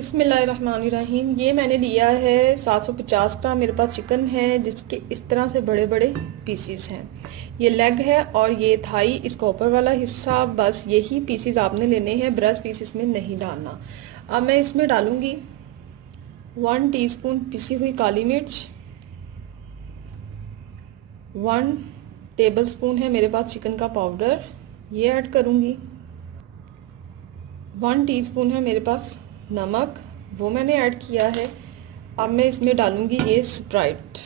बिस्मिल्लाहिर्रहमानिर्रहीम। ये मैंने लिया है 750 ग्राम। मेरे पास चिकन है जिसके इस तरह से बड़े बड़े पीसीस हैं। ये लेग है और ये थाई, इसका ऊपर वाला हिस्सा। बस यही पीसीस आपने लेने हैं, ब्रेस्ट पीसीस में नहीं डालना। अब मैं इसमें डालूंगी 1 टीस्पून पिसी हुई काली मिर्च, 1 टेबलस्पून है मेरे पास चिकन का पाउडर, ये ऐड करूँगी। 1 टीस्पून है मेरे पास नमक, वो मैंने ऐड किया है। अब मैं इसमें डालूंगी ये स्प्राइट।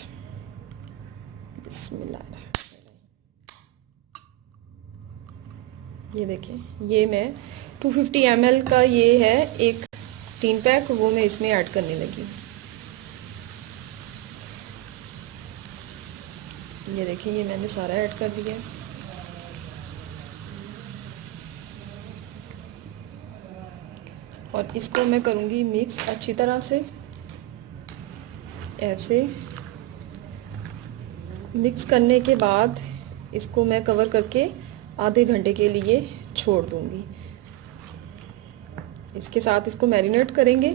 बिस्मिल्लाह। ये देखें, ये मैं 250 ml का ये है एक टीन पैक, वो मैं इसमें ऐड करने लगी। ये देखें, ये मैंने सारा ऐड कर दिया। और इसको मैं करूँगी मिक्स अच्छी तरह से। ऐसे मिक्स करने के बाद इसको मैं कवर करके आधे घंटे के लिए छोड़ दूँगी। इसके साथ इसको मैरिनेट करेंगे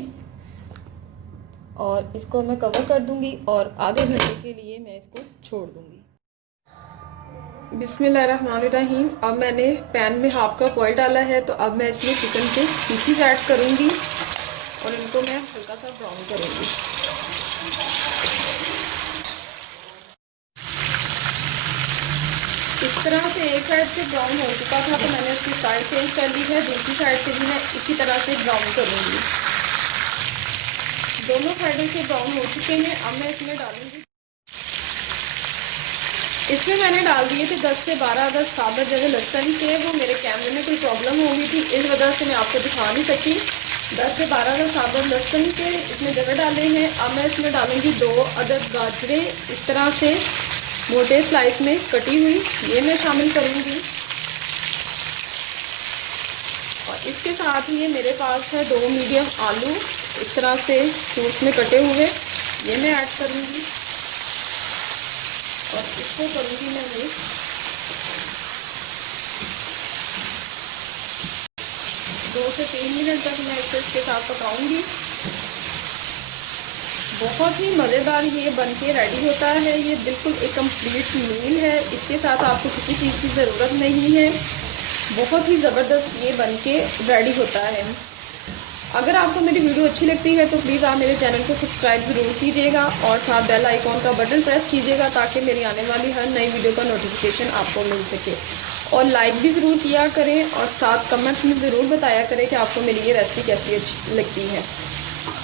और इसको मैं कवर कर दूँगी और आधे घंटे के लिए मैं इसको छोड़ दूँगी। बिस्मिल्लाहिर्रहमानिर्रहीम। अब मैंने पैन में हाफ कप ऑयल डाला है, तो अब मैं इसमें चिकन के पीसीज ऐड करूँगी और इनको मैं हल्का सा ब्राउन करूँगी। इस तरह से एक साइड से ब्राउन हो चुका था तो मैंने इसकी साइड चेंज कर ली है। दूसरी साइड से भी मैं इसी तरह से ब्राउन करूँगी। दोनों साइडों से ब्राउन हो चुके हैं। अब मैं इसमें डालूँगी, इसमें मैंने डाल दिए थे 10 से 12 अदद साबुत जगह लहसुन के। वो मेरे कैमरे में कोई प्रॉब्लम हो गई थी, इस वजह से मैं आपको दिखा नहीं सकी। 10 से 12 अदद साबुत लहसुन के इसमें जगह डाले हैं। अब मैं इसमें डालूंगी 2 अदद गाजरें, इस तरह से मोटे स्लाइस में कटी हुई, ये मैं शामिल करूँगी। और इसके साथ ही मेरे पास है 2 मीडियम आलू, इस तरह से क्यूब्स में कटे हुए, ये मैं ऐड करूँगी। और इसको करूँगी मैं मिक्स। 2 से 3 मिनट तक मैं इसके साथ पकाऊंगी। बहुत ही मज़ेदार ये बनके रेडी होता है। ये बिल्कुल एक कंप्लीट मील है, इसके साथ आपको किसी चीज़ की ज़रूरत नहीं है। बहुत ही ज़बरदस्त ये बनके रेडी होता है। अगर आपको मेरी वीडियो अच्छी लगती है तो प्लीज़ आप मेरे चैनल को सब्सक्राइब ज़रूर कीजिएगा और साथ बेल आइकॉन का बटन प्रेस कीजिएगा ताकि मेरी आने वाली हर नई वीडियो का नोटिफिकेशन आपको मिल सके। और लाइक भी ज़रूर किया करें और साथ कमेंट्स में ज़रूर बताया करें कि आपको मेरी ये रेसिपी कैसी अच्छी लगती है।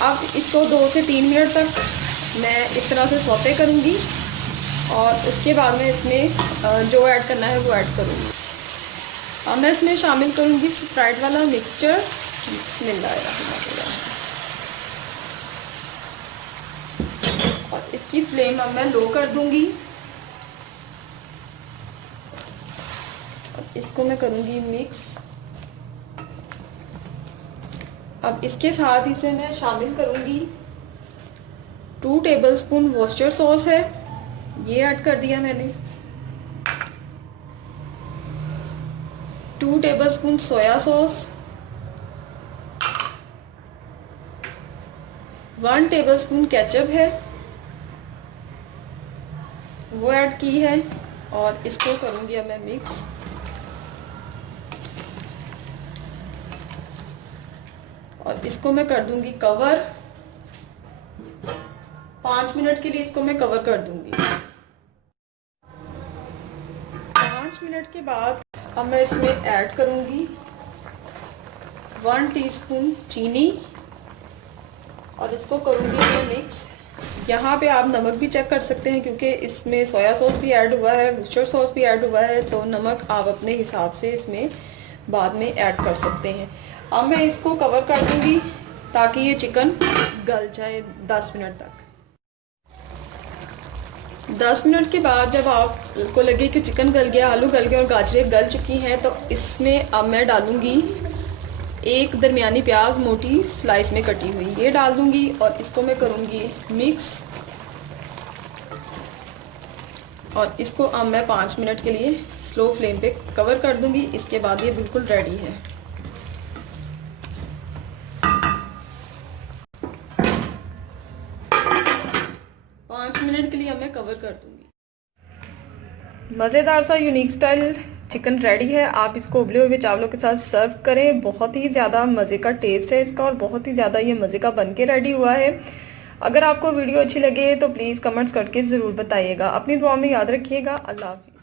अब इसको 2 से 3 मिनट तक मैं इस तरह से सौते करूँगी और उसके बाद में इसमें जो ऐड करना है वो ऐड करूँगी। अब मैं इसमें शामिल करूँगी स्प्राइट वाला मिक्सचर। बिस्मिल्लाहिर्रहमानिर्रहीम। और इसकी फ्लेम अब मैं लो कर दूंगी और इसको मैं करूंगी मिक्स। अब इसके साथ इसमें मैं शामिल करूंगी 2 टेबलस्पून वॉस्टर सॉस है, ये ऐड कर दिया मैंने। 2 tablespoon soya sauce, 1 tablespoon ketchup है, वो ऐड की है। और इसको करूँगी अब मैं मिक्स। और इसको मैं कर दूँगी कवर। 5 मिनट के लिए इसको मैं कवर कर दूँगी। 5 मिनट के बाद अब मैं इसमें ऐड करूँगी 1 टीस्पून चीनी और इसको करूँगी मैं मिक्स। यहाँ पे आप नमक भी चेक कर सकते हैं क्योंकि इसमें सोया सॉस भी ऐड हुआ है, वॉस्टर सॉस भी ऐड हुआ है, तो नमक आप अपने हिसाब से इसमें बाद में ऐड कर सकते हैं। अब मैं इसको कवर कर दूँगी ताकि ये चिकन गल जाए 10 मिनट तक। 10 मिनट के बाद जब आपको लगे कि चिकन गल गया, आलू गल गया और गाजरें गल चुकी हैं, तो इसमें अब मैं डालूँगी एक दरमियानी प्याज मोटी स्लाइस में कटी हुई, ये डाल दूंगी और इसको मैं करूंगी मिक्स। और इसको अब मैं 5 मिनट के लिए स्लो फ्लेम पे कवर कर दूंगी। इसके बाद ये बिल्कुल रेडी है। मिनट के लिए अब मैं कवर कर दूंगी। मज़ेदार सा यूनिक स्टाइल चिकन रेडी है। आप इसको उबले हुए चावलों के साथ सर्व करें। बहुत ही ज़्यादा मज़े का टेस्ट है इसका और बहुत ही ज़्यादा ये मज़े का बन के रेडी हुआ है। अगर आपको वीडियो अच्छी लगे तो प्लीज़ कमेंट्स करके ज़रूर बताइएगा। अपनी दुआ में याद रखिएगा। अल्लाह हाफ़िज़।